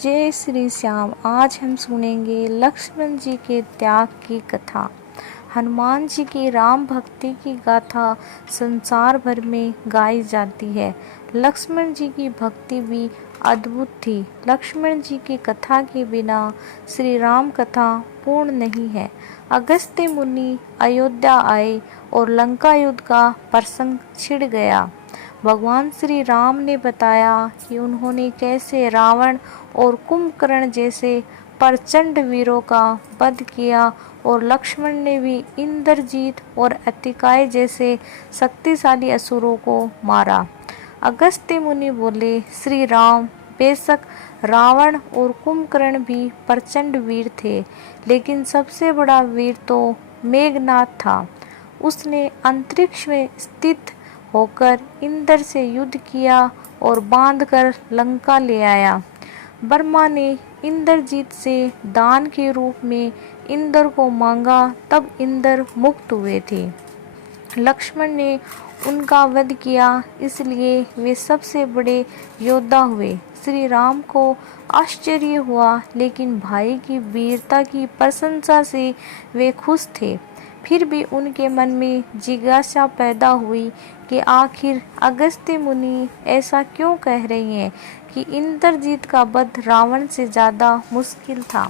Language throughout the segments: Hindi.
जय श्री श्याम। आज हम सुनेंगे लक्ष्मण जी के त्याग की कथा। हनुमान जी की राम भक्ति की गाथा संसार भर में गाई जाती है। लक्ष्मण जी की भक्ति भी अद्भुत थी। लक्ष्मण जी की कथा के बिना श्री राम कथा पूर्ण नहीं है। अगस्त्य मुनि अयोध्या आए और लंका युद्ध का प्रसंग छिड़ गया। भगवान श्री राम ने बताया कि उन्होंने कैसे रावण और कुंभकर्ण जैसे प्रचंड वीरों का वध किया और लक्ष्मण ने भी इंद्रजीत और अतिकाय जैसे शक्तिशाली असुरों को मारा। अगस्त्य मुनि बोले, श्री राम, बेशक रावण और कुंभकर्ण भी प्रचंड वीर थे, लेकिन सबसे बड़ा वीर तो मेघनाथ था। उसने अंतरिक्ष में स्थित होकर इंद्र से युद्ध किया और बांधकर लंका ले आया। ब्रह्मा ने इंद्रजीत से दान के रूप में इंद्र को मांगा, तब इंद्र मुक्त हुए थे। लक्ष्मण ने उनका वध किया, इसलिए वे सबसे बड़े योद्धा हुए। श्री राम को आश्चर्य हुआ, लेकिन भाई की वीरता की प्रशंसा से वे खुश थे। फिर भी उनके मन में जिज्ञासा पैदा हुई कि आखिर अगस्त्य मुनि ऐसा क्यों कह रहे हैं कि इंद्रजीत का वध रावण से ज़्यादा मुश्किल था।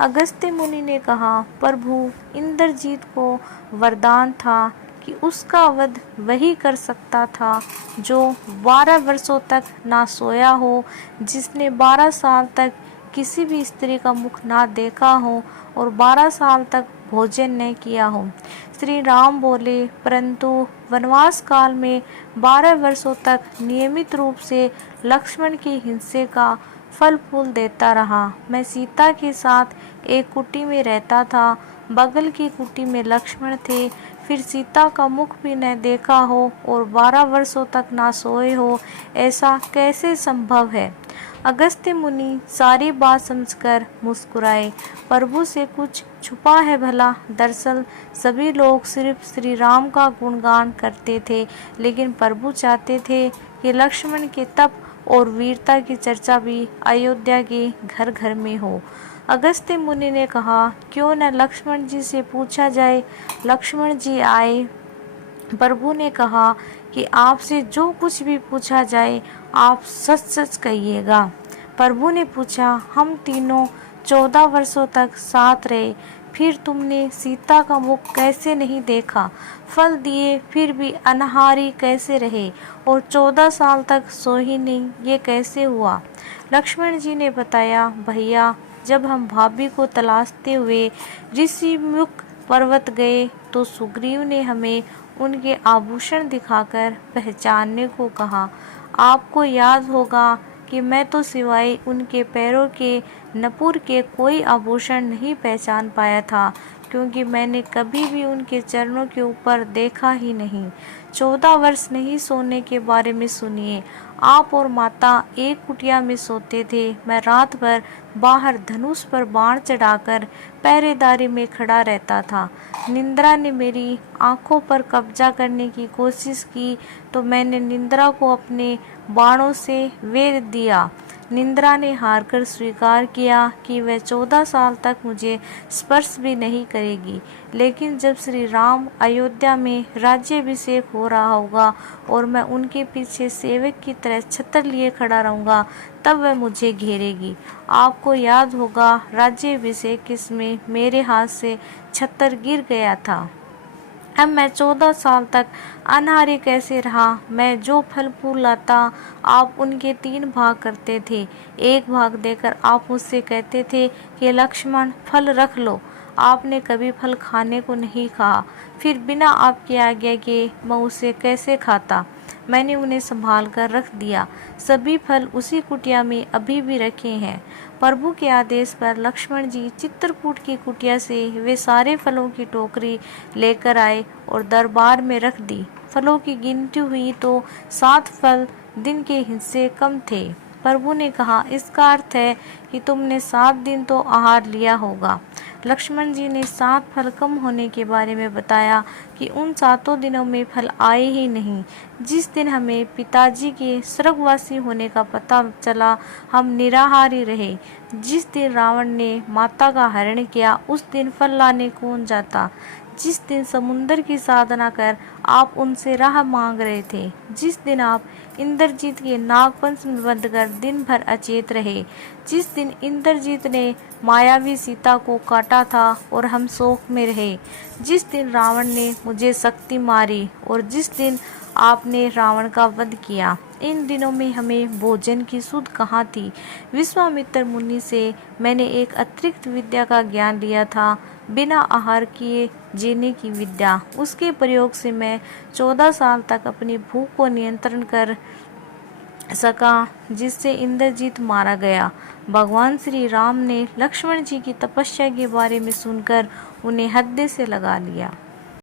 अगस्त्य मुनि ने कहा, प्रभु, इंद्रजीत को वरदान था कि उसका वध वही कर सकता था जो 12 वर्षों तक ना सोया हो, जिसने 12 साल तक किसी भी स्त्री का मुख ना देखा हो और 12 साल तक भोजन न किया हो। श्री राम बोले, परंतु वनवास काल में 12 वर्षों तक नियमित रूप से लक्ष्मण की हिंसे का फल फूल देता रहा। मैं सीता के साथ एक कुटी में रहता था, बगल की कुटी में लक्ष्मण थे। फिर सीता का मुख भी न देखा हो और 12 वर्षों तक ना सोए हो, ऐसा कैसे संभव है। अगस्त्य मुनि सारी बात समझकर मुस्कुराए। प्रभु से कुछ छुपा है भला। दरअसल सभी लोग सिर्फ श्री राम का गुणगान करते थे, लेकिन प्रभु चाहते थे कि लक्ष्मण के तप और वीरता की चर्चा भी अयोध्या के घर घर में हो। अगस्त्य मुनि ने कहा, क्यों न लक्ष्मण जी से पूछा जाए। लक्ष्मण जी आए। प्रभु ने कहा कि आपसे जो कुछ भी पूछा जाए आप सच सच कहिएगा। प्रभु ने पूछा, हम तीनों 14 वर्षों तक साथ रहे, फिर तुमने सीता का मुख कैसे नहीं देखा? फल दिए फिर भी अनहारी कैसे रहे और 14 साल तक सोई नहीं, ये कैसे हुआ? लक्ष्मण जी ने बताया, भैया, जब हम भाभी को तलाशते हुए ऋषिमुख पर्वत गए तो सुग्रीव ने हमें उनके आभूषण दिखाकर पहचानने को कहा। आपको याद होगा कि मैं तो सिवाय उनके पैरों के नपुर के कोई आभूषण नहीं पहचान पाया था, क्योंकि मैंने कभी भी उनके चरणों के ऊपर देखा ही नहीं। 14 वर्ष नहीं सोने के बारे में सुनिए। आप और माता एक कुटिया में सोते थे। मैं रात भर बाहर धनुष पर बाण चढ़ाकर पहरेदारी में खड़ा रहता था। निंद्रा ने मेरी आंखों पर कब्जा करने की कोशिश की तो मैंने निंद्रा को अपने बाणों से वेध दिया। निंद्रा ने हारकर स्वीकार किया कि वह 14 साल तक मुझे स्पर्श भी नहीं करेगी। लेकिन जब श्री राम अयोध्या में राज्याभिषेक हो रहा होगा और मैं उनके पीछे सेवक की तरह छत्र लिए खड़ा रहूँगा, तब वह मुझे घेरेगी। आपको याद होगा, राज्याभिषेक के समय मेरे हाथ से छत्र गिर गया था। अब मैं 14 साल तक अनाहारी कैसे रहा। मैं जो फल फूल लाता, आप उनके 3 भाग करते थे। एक भाग देकर आप मुझसे कहते थे कि लक्ष्मण, फल रख लो। आपने कभी फल खाने को नहीं कहा। फिर बिना आपकी आज्ञा के मैं उसे कैसे खाता? मैंने उन्हें संभाल कर रख दिया। सभी फल उसी कुटिया में अभी भी रखे हैं। प्रभु के आदेश पर लक्ष्मण जी चित्रकूट की कुटिया से वे सारे फलों की टोकरी लेकर आए और दरबार में रख दी। फलों की गिनती हुई तो 7 फल दिन के हिस्से कम थे। प्रभु ने कहा, इसका अर्थ है कि तुमने 7 दिन तो आहार लिया होगा। लक्ष्मण जी ने 7 फल कम होने के बारे में बताया कि उन 7 दिनों में फल आए ही नहीं। जिस दिन हमें पिताजी के स्वर्गवासी होने का पता चला, हम निराहार ही रहे। जिस दिन रावण ने माता का हरण किया, उस दिन फल लाने कौन जाता। जिस दिन समुंदर की साधना कर आप उनसे राह मांग रहे थे, जिस दिन आप इंद्रजीत के नागपंच में बंद कर दिन भर अचेत रहे, जिस दिन इंद्रजीत ने मायावी सीता को काटा था और हम शोक में रहे, जिस दिन रावण ने मुझे शक्ति मारी और जिस दिन आपने रावण का वध किया, इन दिनों में हमें भोजन की सुध कहाँ थी। विश्वामित्र मुनि से मैंने एक अतिरिक्त विद्या का ज्ञान लिया था, बिना आहार किए जीने की विद्या। उसके प्रयोग से मैं 14 साल तक अपनी भूख को नियंत्रण कर सका, जिससे इंद्रजीत मारा गया। भगवान श्री राम ने लक्ष्मण जी की तपस्या के बारे में सुनकर उन्हें हृदय से लगा लिया।